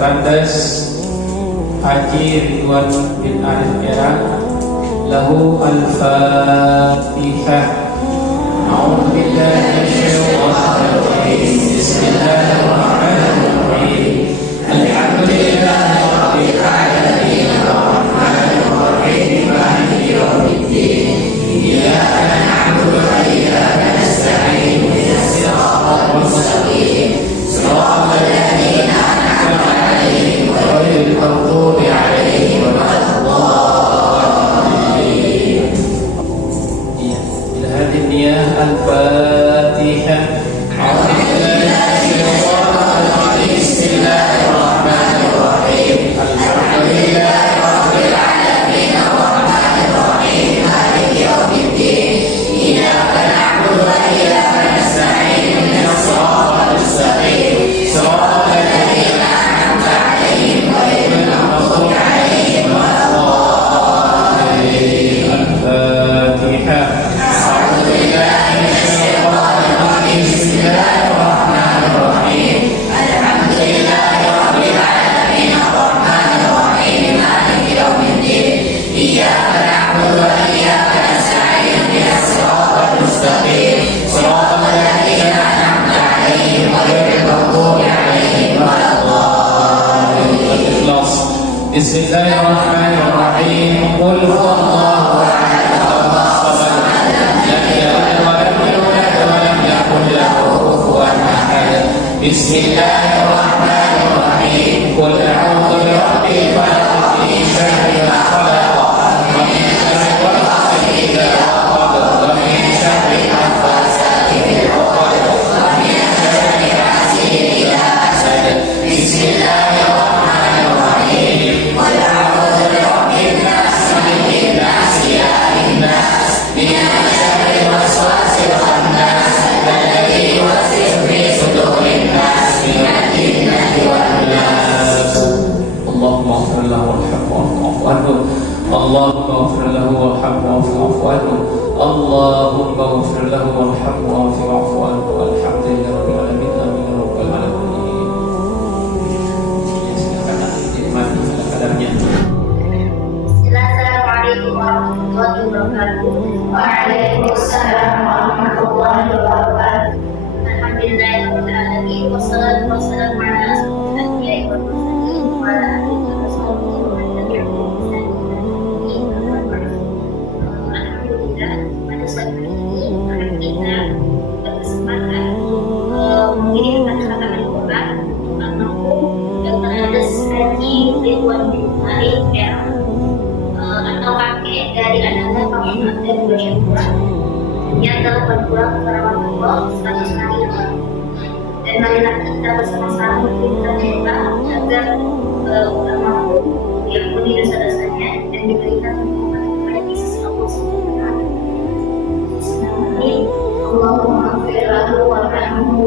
Randes Haji Ridwan bin Arif Era. Lahu Al-Fatihah. A'udzu billahi minasyaitonir rajim. Bismillahirrahmanirrahim. Alhamdulillahi rabbil alamin. Arrahmanir rahim. Maliki yaumiddin. Iyyaka na'budu wa iyyaka nasta'in. Ihdinas siratal mustaqim. Siratal ladzina an'amta 'alaihim ghairil maghdubi 'alaihim waladdallin. Ila hadhihi al-Fatihah. Bismillahirrahmanirrahim. Qul huwallahu ahad, Allahu samad, lam yalid wa lam yulad wa lam yakul lahu kufuwan ahad. Bismillahirrahmanirrahim. Qul a'udzu birabbil falaq, min syarri ma khalaq, wa min syarri ghasiqin idza waqab, wa min syarri naffatsati fil 'uqad, wa min syarri hasidin idza hasad. Bismillahirrahmanirrahim. Qul a'udzu birabbin nas, malikin nas, ilahin nas, min syarril waswasil khannas, alladzi yuwaswisu fi sudurin nas, minal jinnati wan nas. Allahumma ighfir lahu warhamhu wa'fu anhu. Allahumma ighfir lahu warhamhu wa'fu anhu. Allahumma ighfir lahu warhamhu wa'fu anhu. Alhamdulillahirabbil alamin. Amin ya rabbal alamin. Assalamualaikum warahmatullahi wabarakatuh. Waalaikumsalam warahmatullahi wabarakatuh. Alhamdulillahirabbil alamin, wassalatu wassalamu ala asyrofil anbiya'i wal mursalin wa ala alihi wa sahbihi wa man tabi'ahum bi ihsan ila yaumil ba'ts. Alhamdulillah, pada saat ini kita berkesempatan mengirimkan khataman Al-Quran untuk Dr. Andes Haji Ridwan bin Arif Era, atau kakek dari Ananda Pak Muhammad dari Malaysia yang telah berpulang ke Ramadhan 100 hari yang lalu. Dan marilah kita bersama-sama meminta doa agar mampu diampuni dosa-dosanya dan diberikan hukuman kepada sisi Allah Subhanahu wa taala. Allahumma ighfir lahu warhamhu